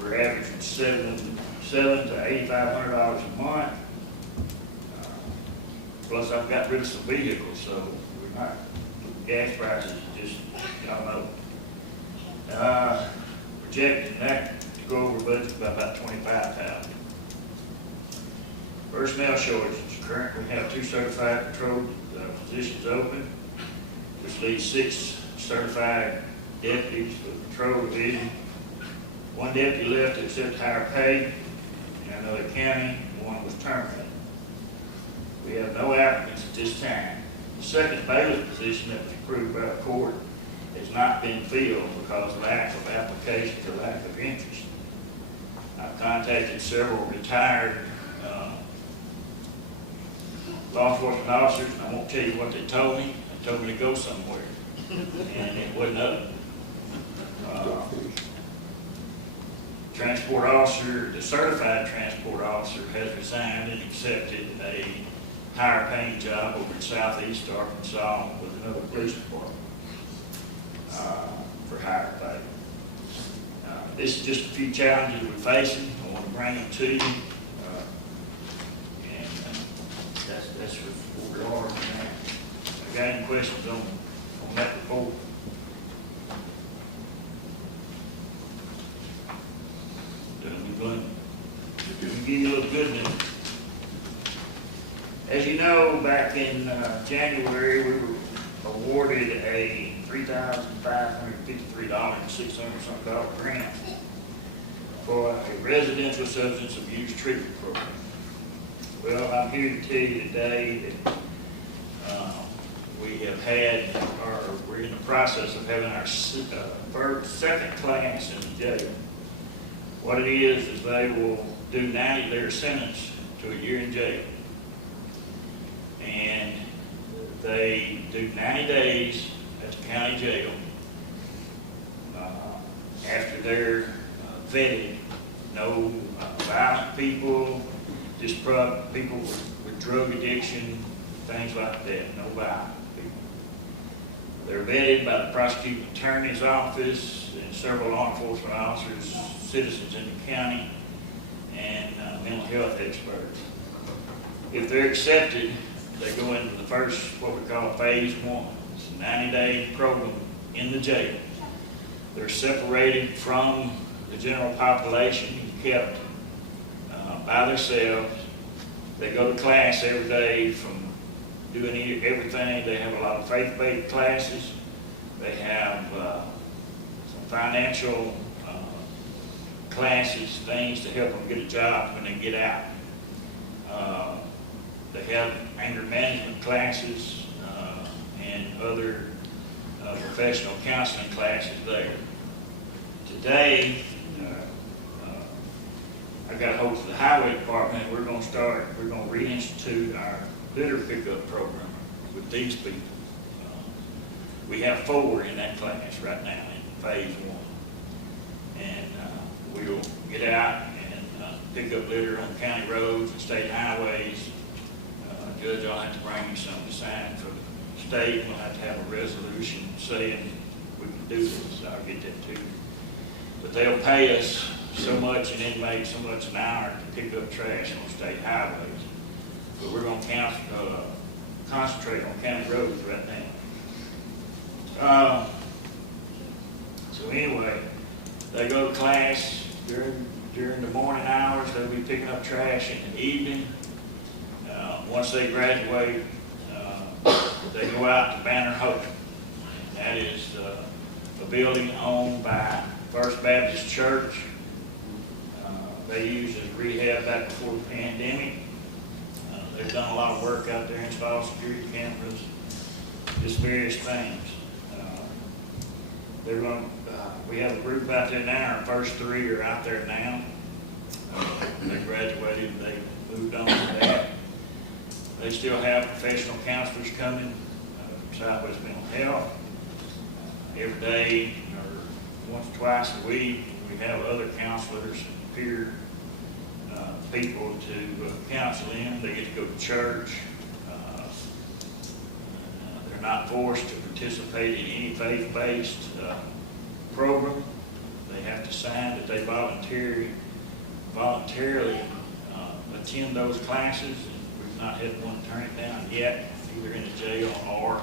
We're averaging $700 to $8,500 a month. Plus, I've got rid of some vehicles, so we're not. Gas prices just, y'all know. Projecting that to go over budget by about 25,000. Personnel shortages. Currently, we have 2 certified patrol positions open, which leaves 6 certified deputies for the patrol division. One deputy left to accept higher pay in another county, and one was terminated. We have no applicants at this time. The second bailiff position that was approved by the court has not been filled because of lack of applications or lack of interest. I've contacted several retired law enforcement officers, and I won't tell you what they told me. They told me to go somewhere, and it wasn't up. Transport officer, the certified transport officer has resigned and accepted a higher paying job over in southeast Arkansas with another police department for higher pay. This is just a few challenges we're facing. I want to bring them to you. And that's where we are now. I got any questions on that report? Let me give you a little good news. As you know, back in January, we were awarded a $3,553.600 grant for a residential substance abuse treatment program. Well, I'm here to tell you today that we have had, or we're in the process of having our second class in the jail. What it is they will do 90, they're sentenced to a year in jail. And they do 90 days at the county jail. After they're vetted, no violent people, just people with drug addiction, things like that, no violent people. They're vetted by the prosecuting attorney's office and several law enforcement officers, citizens in the county, and mental health experts. If they're accepted, they go into the first, what we call phase 1. It's a 90-day program in the jail. They're separated from the general population and kept by themselves. They go to class every day from doing everything. They have a lot of faith-based classes. They have some financial classes, things to help them get a job when they get out. They have anger management classes and other professional counseling classes there. Today, I got a hold of the highway department, and we're going to reinstitute our litter pickup program with these people. We have 4 in that class right now in phase 1. And we'll get out and pick up litter on county roads and state highways. Judge, I'll have to bring you something to sign for the state. We'll have to have a resolution saying we can do this. I'll get that to you. But they'll pay us so much an inmate, so much an hour to pick up trash on state highways. But we're going to concentrate on county roads right now. So anyway, they go to class during the morning hours. They'll be picking up trash in the evening. Once they graduate, they go out to Banner Hope. That is a building owned by First Baptist Church. They use as rehab back before the pandemic. They've done a lot of work out there, installed security cameras, just various things. We have a group out there now. Our first 3 are out there now. They graduated, they moved on to that. They still have professional counselors coming, Southwest Mental Health. Every day, or once or twice a week, we have other counselors and peer people to counsel them. They get to go to church. They're not forced to participate in any faith-based program. They have to sign that they voluntarily attend those classes. We've not had one turn it down yet, either in the jail or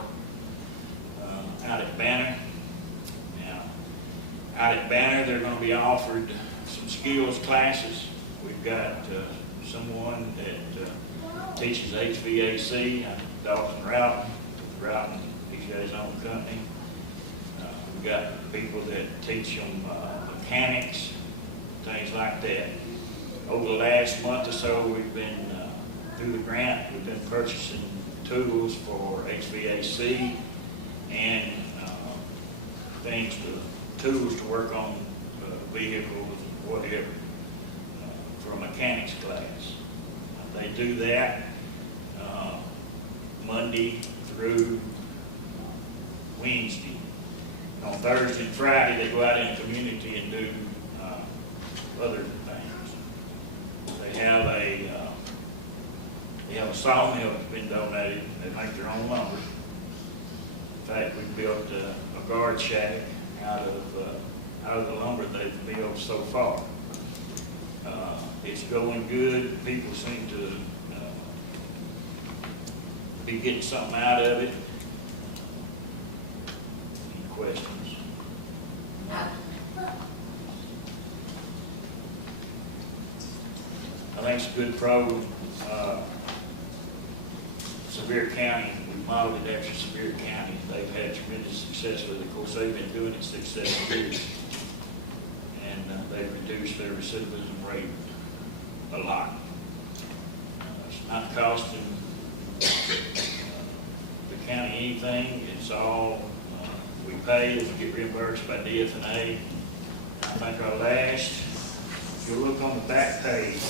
out at Banner. Now, out at Banner, they're going to be offered some skills classes. We've got someone that teaches HVAC, Dalton Routon. Routon, he's got his own company. got people that teach them mechanics, things like that. Over the last month or so, we've been, through the grant, we've been purchasing tools for HVAC and tools to work on vehicles, whatever, for a mechanics class. They do that Monday through Wednesday. On Thursday and Friday, they go out in the community and do other things. They have a sawmill that's been donated. They make their own lumber. In fact, we built a guard shack out of the lumber they've built so far. It's going good. People seem to be getting something out of it. Any questions? I think it's a good program. Sevier County, we modeled it after Sevier County. They've had tremendous success with it. Of course, they've been doing it 6-7 years. And they've reduced their recidivism rate a lot. It's not costing the county anything. It's all we pay and we get reimbursed by DF&A. I think our last, if you look on the back page,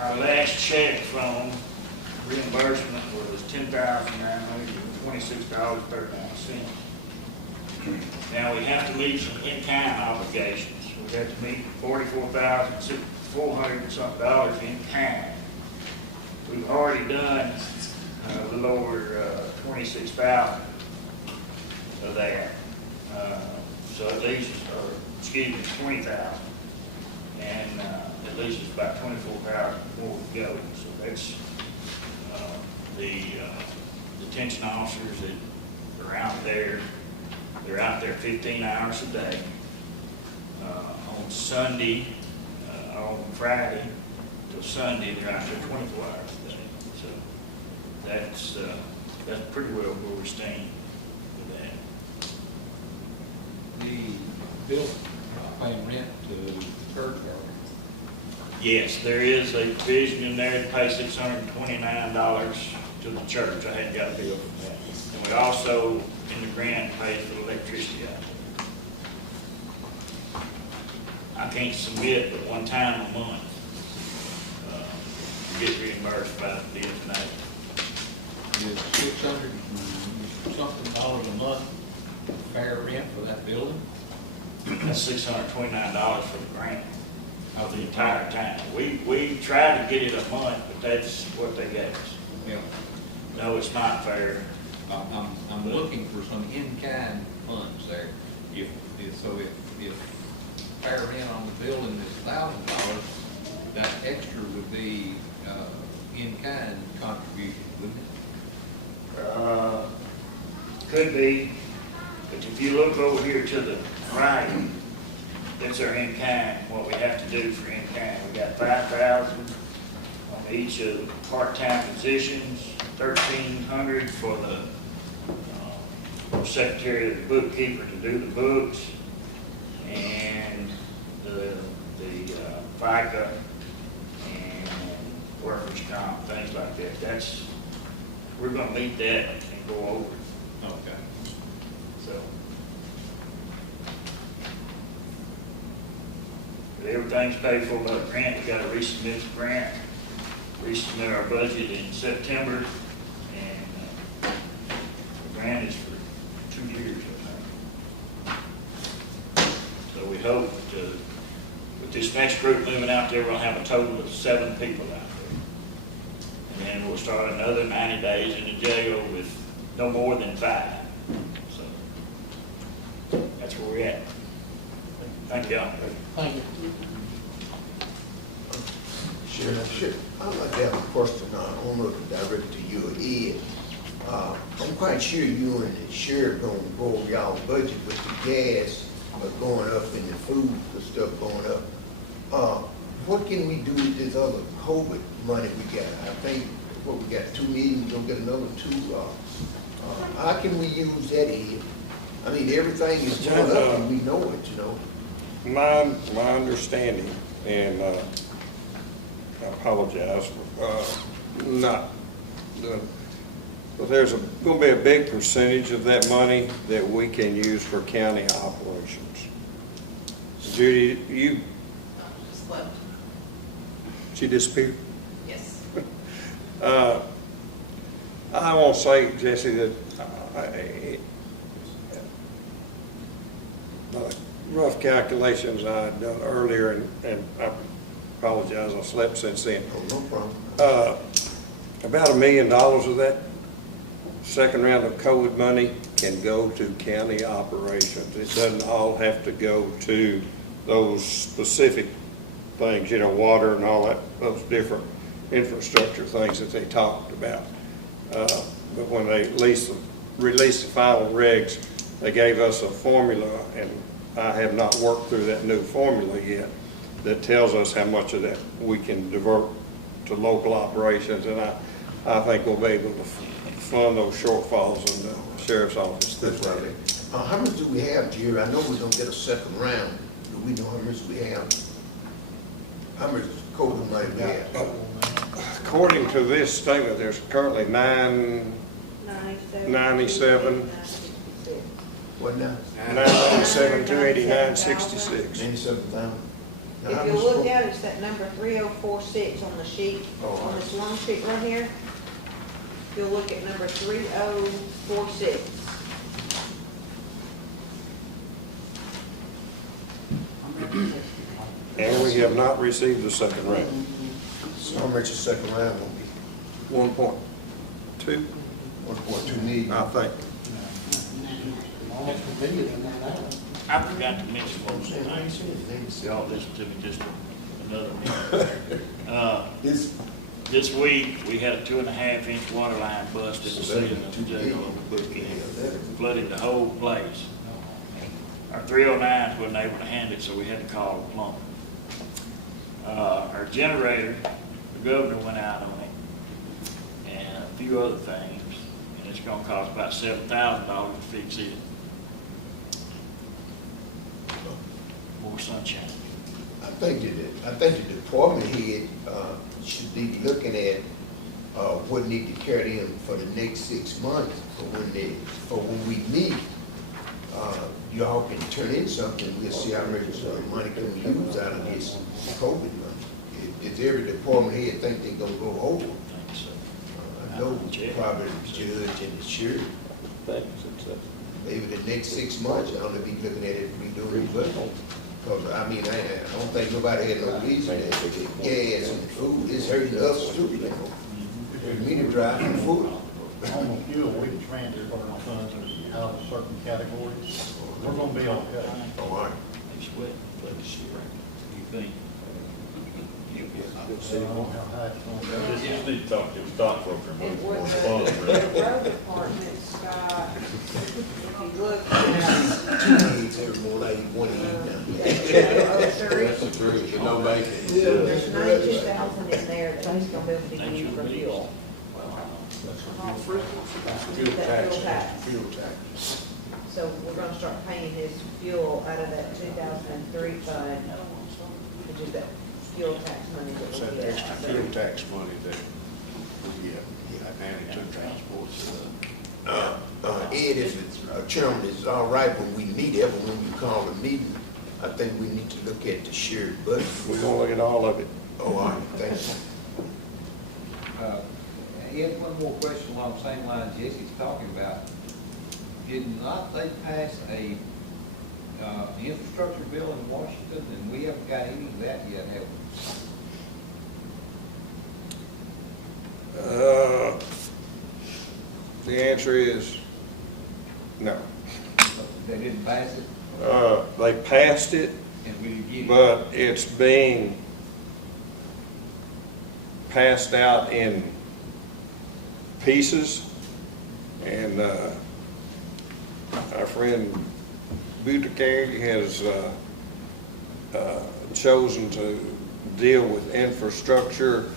our last check from reimbursement was $10,926.39. Now we have to meet some in-kind obligations. We have to meet $44,400 and something in kind. We've already done a little over $26,000 of that. So at least, $20,000. And at least it's about 24,000 more to go. So that's the detention officers that are out there. They're out there 15 hours a day. On Sunday, on Friday till Sunday, they're out there 24 hours a day. So that's pretty well where we're staying with that. The bill paying rent to church or? Yes, there is a provision in there to pay $629 to the church. I hadn't got a bill for that. And we also, in the grant, pay for the electricity out there. I can't submit but one time a month to get reimbursed by the DF&A. Is $600 and something a month fair rent for that building? That's $629 for the grant of the entire time. We tried to get it a month, but that's what they gave us. Yeah. No, it's not fair. I'm looking for some in-kind funds there. If fair rent on the building is $1,000, that extra would be in-kind contribution, wouldn't it? Could be, but if you look over here to the right, that's our in-kind, what we have to do for in-kind. We got $5,000 on each of the part-time positions, $1,300 for the secretary of the bookkeeper to do the books, and the FICA and workers' comp, things like that. We're gonna meet that and go over it. Okay. So. But everything's paid for by the grant. We gotta resubmit the grant, resubmit our budget in September, and the grant is for 2 years, I think. So we hope with this next group moving out there, we'll have a total of 7 people out there. And then we'll start another 90 days in the jail with no more than 5. So that's where we're at. Thank y'all. Thank you. Sure. I'd like to have a question, I don't know if it's directed to you or Ed. I'm quite sure you and the sheriff gonna go over y'all budget with the gas going up and the food and stuff going up. What can we do with this other COVID money we got? I think, we got $2 million, we're gonna get another 2. How can we use that here? I mean, everything is going up and we know it, you know. My understanding, and I apologize for not doing, but there's going to be a big percentage of that money that we can use for county operations. Judy, you, Left. she disappeared? Yes. I won't say, Jesse, that rough calculations I had done earlier, and I apologize, I slept since then. Oh, no problem. About $1 million of that second round of COVID money can go to county operations. It doesn't all have to go to those specific things, you know, water and all that, those different infrastructure things that they talked about. But when they released the final regs, they gave us a formula, and I have not worked through that new formula yet, that tells us how much of that we can divert to local operations, and I think we'll be able to fund those shortfalls in the sheriff's office. That's right. How much do we have, Jerry? I know we're gonna get a second round. Do we know how much we have? How much COVID money we have? According to this statement, there's currently 997. What now? 997, 289, 66. 97,000. If you look at it, it's that number 3046 on the sheet, on this long sheet right here. If you'll look at number 3046. And we have not received the second round. So how much the second round will be? 1.2, 1.2 million. I think. I forgot to mention one thing. Y'all listen to me just another minute. This week, we had a 2.5-inch water line bust in the ceiling of the jail over Bookend, flooded the whole place. Our 309s wasn't able to handle it, so we had to call a plumber. Our generator, the governor went out on it, and a few other things, and it's gonna cost about $7,000 to fix it. More sunshine. I think the department head should be looking at what need to carry them for the next 6 months for when we meet. Y'all can turn in something. We'll see how much money can we use out of this COVID money. Does every department head think they're gonna go over? I know probably the judge and the sheriff. Maybe the next 6 months, y'all will be looking at it and be doing it. Because, I mean, I don't think nobody had no reason that the gas and the food is hurting us too, you know. Me to drive the food. On the fuel, we can transfer our funds out of certain categories. We're gonna be okay. Oh, all right. They sweat, but it's you think. I don't know how high it's gonna go. Just need to talk to the stockbroker and It move more was the funds around. road department's got, if you look, 2 days every more like 1 evening. No bacon. there's 92,000 in there that he's gonna be able to use for fuel. Fuel tax. So we're gonna start paying his fuel out of that 2003 fund, which is that fuel tax money that It's we that get. extra fuel tax money that we get, manage to transport. Ed, if it's, Chairman, it's all right when we meet, ever when we call a meeting, I think we need to look at the shared budget. We're gonna look at all of it. Oh, all right, thank you. Ed, one more question along the same line Jesse's talking about. Did not they pass a infrastructure bill in Washington, and we haven't got any of that yet, have we? The answer is no. They didn't pass it, They passed it, and we didn't get it. but it's being passed out in pieces, and our friend Buttigieg has chosen to deal with infrastructure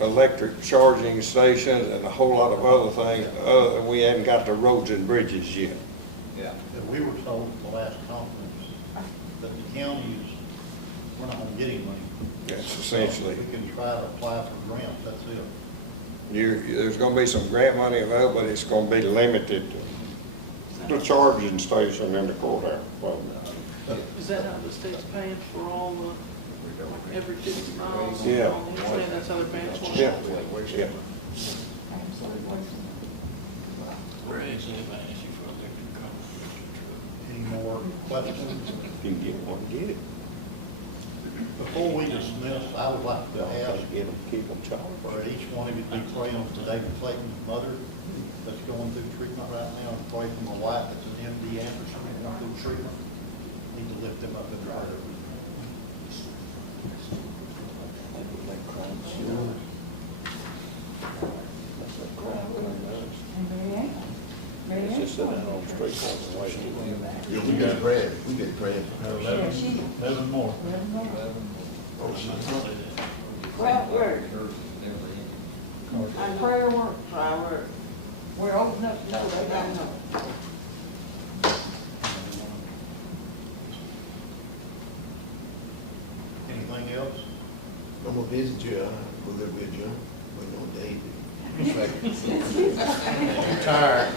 electric charging stations and a whole lot of other things. We haven't got the roads and bridges yet. Yeah. And we were told at the last conference that the counties, we're not gonna get any money. That's essentially. We can try to apply for grants, that's it. There's gonna be some grant money available, but it's gonna be limited to the charging station in the courthouse. Is that how the state's paying for all the, every 50 miles? Yeah. All the internet, that's how they're paying for it? Yeah, yeah. Any more questions? If you can get one, get it. Before we dismiss, I would like to ask Get them, keep them charged. for each one of you to be praying for David Clayton's mother that's going through treatment right now, and pray for my wife that's an MD Anderson going through treatment. Need to lift them up in prayer. It's just sitting out on the street and waiting. Yeah, we got Brad, we got Brad. Yeah, she, 11 more. 11 more. 12 words. And prayer work, we're old enough to know they don't know. Anything else? I'm gonna visit you, we're gonna be adjourned, waiting on David. I'm tired.